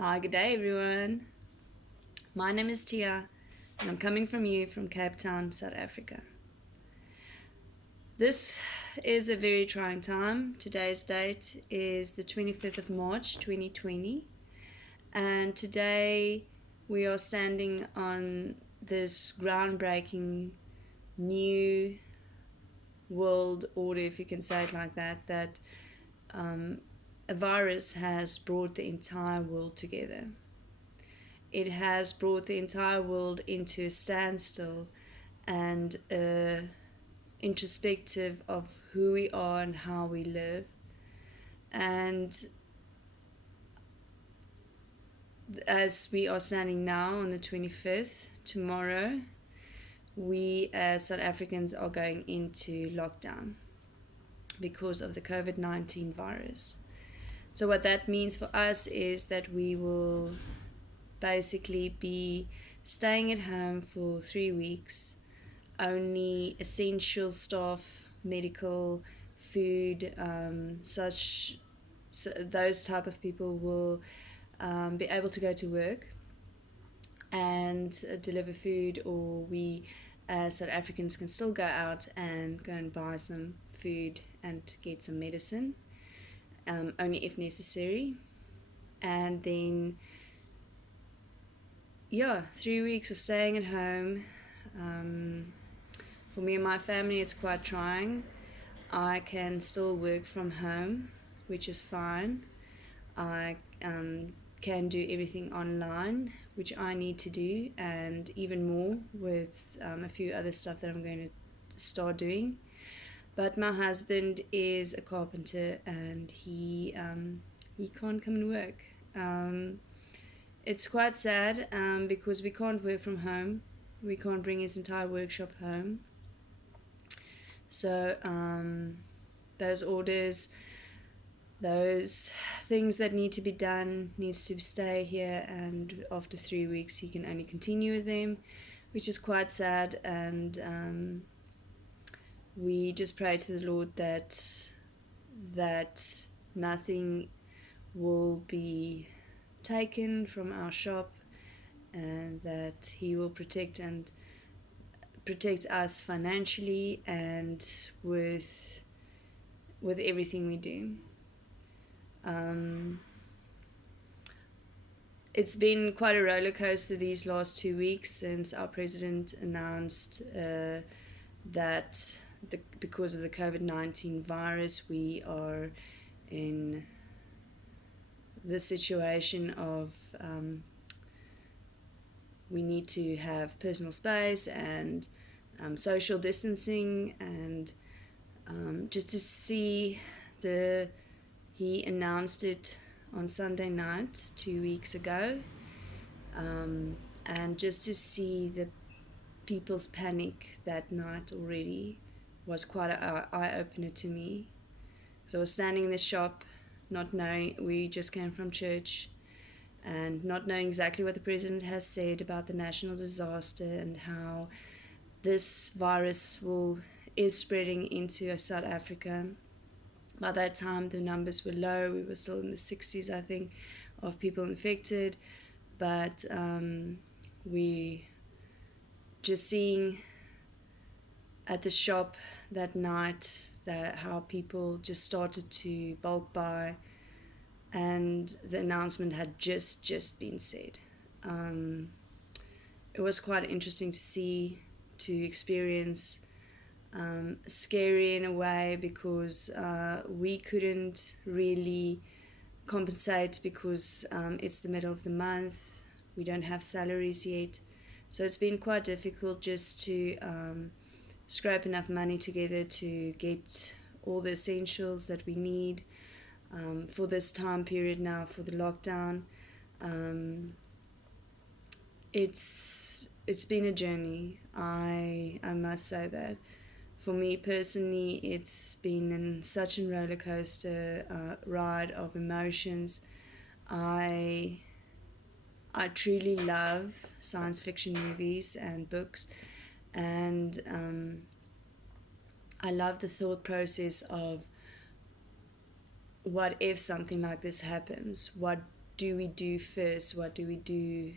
Hi, good day, everyone. My name is Tia, and I'm coming from you from Cape Town, South Africa. This is a very trying time. Today's date is the 25th of March 2020, and today we are standing on this groundbreaking new world order, if you can say it like that, that a virus has brought the entire world together. It has brought the entire world into a standstill and introspective of who we are and how we live. And as we are standing now on the 25th, tomorrow, we as South Africans are going into lockdown because of the COVID-19 virus. So what that means for us is that we will basically be staying at home for 3 weeks. Only essential staff, medical, food, those type of people will be able to go to work and deliver food, or we as South Africans can still go out and go and buy some food and get some medicine, only if necessary. And then 3 weeks of staying at home. For me and my family, it's quite trying. I can still work from home, which is fine. I can do everything online, which I need to do, and even more with a few other stuff that I'm going to start doing. But my husband is a carpenter, and he can't come and work. It's quite sad because we can't work from home. We can't bring his entire workshop home. So those orders, those things that need to be done needs to stay here, and after 3 weeks he can only continue with them, which is quite sad. And we just pray to the Lord that nothing will be taken from our shop, and that he will protect us financially and with everything we do. It's been quite a roller coaster these last 2 weeks since our president announced that because of the COVID-19 virus, we are in the situation of we need to have personal space and social distancing, and just to see he announced it on Sunday night 2 weeks ago, and just to see the people's panic that night already was quite an eye-opener to me. So I was standing in the shop, not knowing, we just came from church, and not knowing exactly what the president has said about the national disaster and how this virus is spreading into South Africa. By that time, the numbers were low. We were still in the 60s, I think, of people infected. But we just seeing at the shop that night how people just started to bulk buy, and the announcement had just been said. It was quite interesting to see, to experience. Scary in a way because we couldn't really compensate because it's the middle of the month. We don't have salaries yet. So it's been quite difficult just to scrape enough money together to get all the essentials that we need for this time period now for the lockdown. It's been a journey. I must say that. For me personally, it's been such a roller coaster ride of emotions. I truly love science fiction movies and books, and I love the thought process of what if something like this happens? What do we do first? What do we do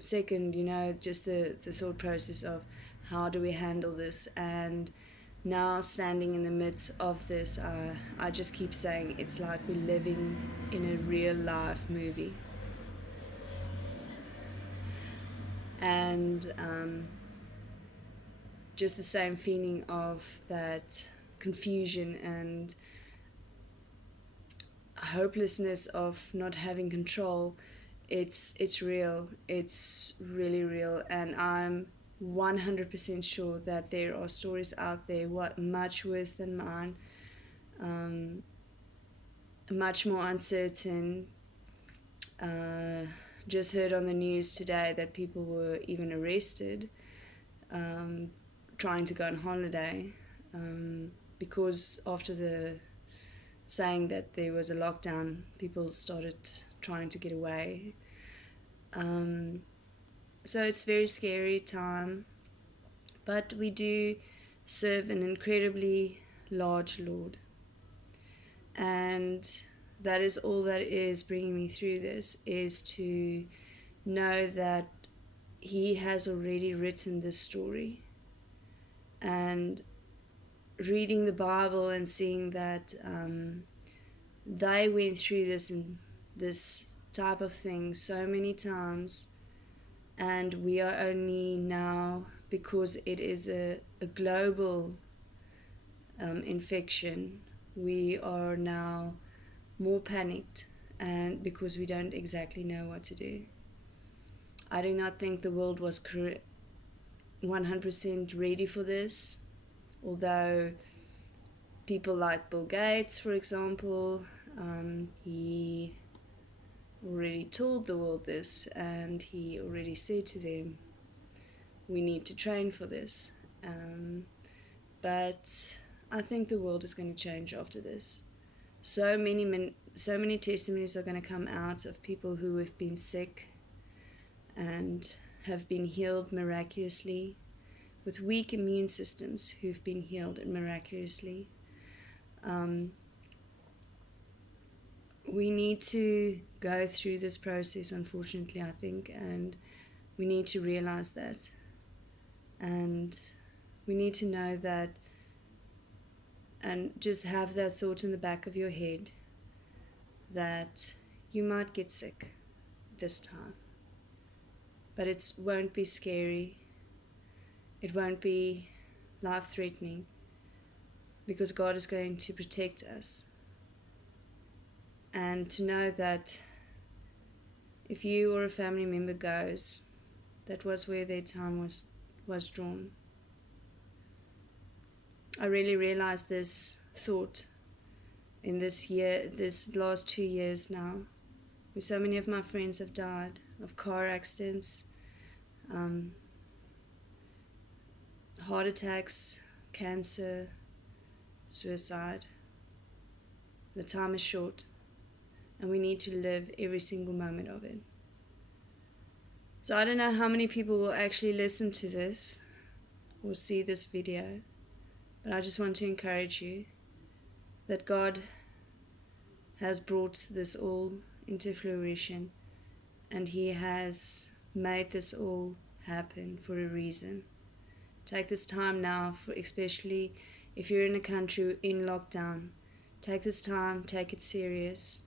second? Just the thought process of how do we handle this. And now standing in the midst of this, I just keep saying it's like we're living in a real life movie. And just the same feeling of that confusion and hopelessness of not having control. It's real. It's really real. And I'm 100% sure that there are stories out there much worse than mine, much more uncertain. Just heard on the news today that people were even arrested trying to go on holiday because after the saying that there was a lockdown, people started trying to get away. So it's a very scary time, but we do serve an incredibly large Lord. And that is all that is bringing me through this, is to know that He has already written this story. And reading the Bible and seeing that they went through this type of thing so many times, and we are only now, because it is a global infection, we are now more panicked, and because we don't exactly know what to do. I do not think the world was 100% ready for this, although people like Bill Gates, for example, he already told the world this, and he already said to them, we need to train for this. But I think the world is going to change after this. So many testimonies are going to come out of people who have been sick and have been healed miraculously, with weak immune systems who've been healed miraculously. We need to go through this process, unfortunately, I think, and we need to realize that. And we need to know that, and just have that thought in the back of your head that you might get sick this time. But it won't be scary. It won't be life-threatening, because God is going to protect us. And to know that if you or a family member goes, that was where their time was drawn. I really realized this thought in this last 2 years now, where so many of my friends have died of car accidents, heart attacks, cancer, suicide. The time is short, and we need to live every single moment of it. So I don't know how many people will actually listen to this or see this video, but I just want to encourage you that God has brought this all into fruition, and He has made this all happen for a reason. Take this time now, especially if you're in a country in lockdown, take this time, take it serious.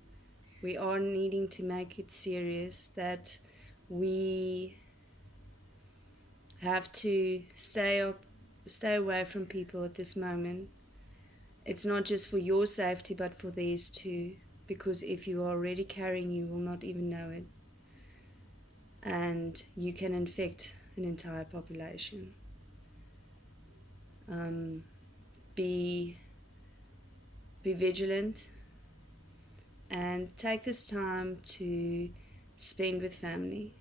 We are needing to make it serious, that we have to stay away from people at this moment. It's not just for your safety, but for theirs too, because if you are already carrying, you will not even know it, and you can infect an entire population. Be vigilant, and take this time to spend with family.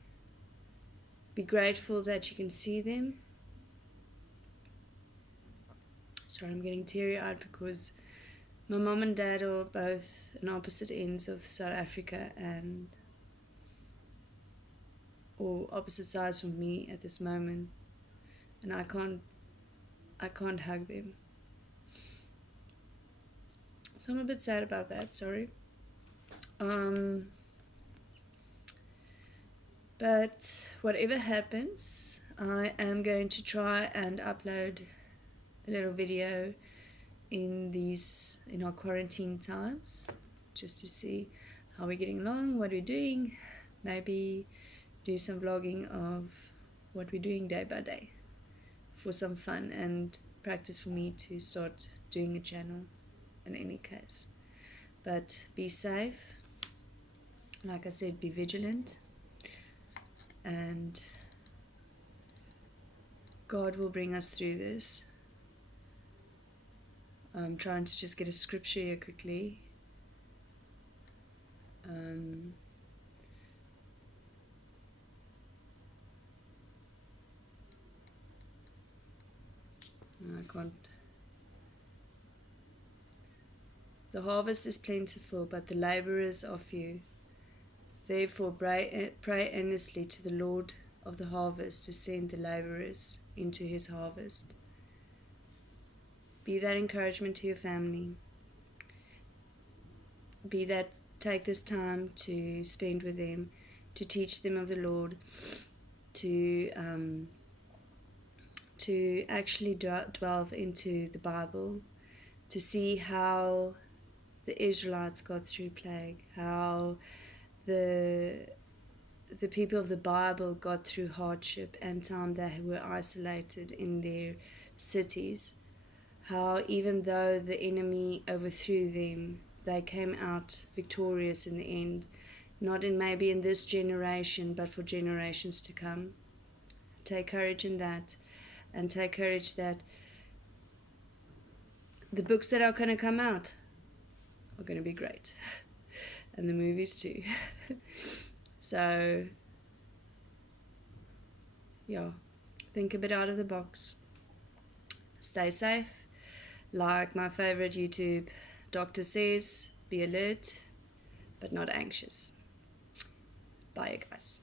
Be grateful that you can see them. Sorry, I'm getting teary-eyed because my mom and dad are both on opposite ends of South Africa, or opposite sides from me at this moment, and I can't hug them. So I'm a bit sad about that, sorry. But whatever happens, I am going to try and upload a little video in our quarantine times, just to see how we're getting along, what we're doing, maybe do some vlogging of what we're doing day by day for some fun and practice for me to start doing a channel in any case. But be safe, like I said, be vigilant, and God will bring us through this. I'm trying to just get a scripture here quickly. I can't. The harvest is plentiful, but the laborers are few. Therefore pray earnestly to the Lord of the harvest to send the laborers into his harvest. Be that encouragement to your family. Be that take this time to spend with them, to teach them of the Lord, to actually delve into the Bible, to see how the Israelites got through plague, how the people of the Bible got through hardship and time they were isolated in their cities, how even though the enemy overthrew them, they came out victorious in the end, not maybe in this generation, but for generations to come. Take courage in that, and take courage that the books that are going to come out are going to be great, and the movies too. So, yeah, think a bit out of the box. Stay safe. Like my favorite YouTube doctor says, be alert, but not anxious. Bye, guys.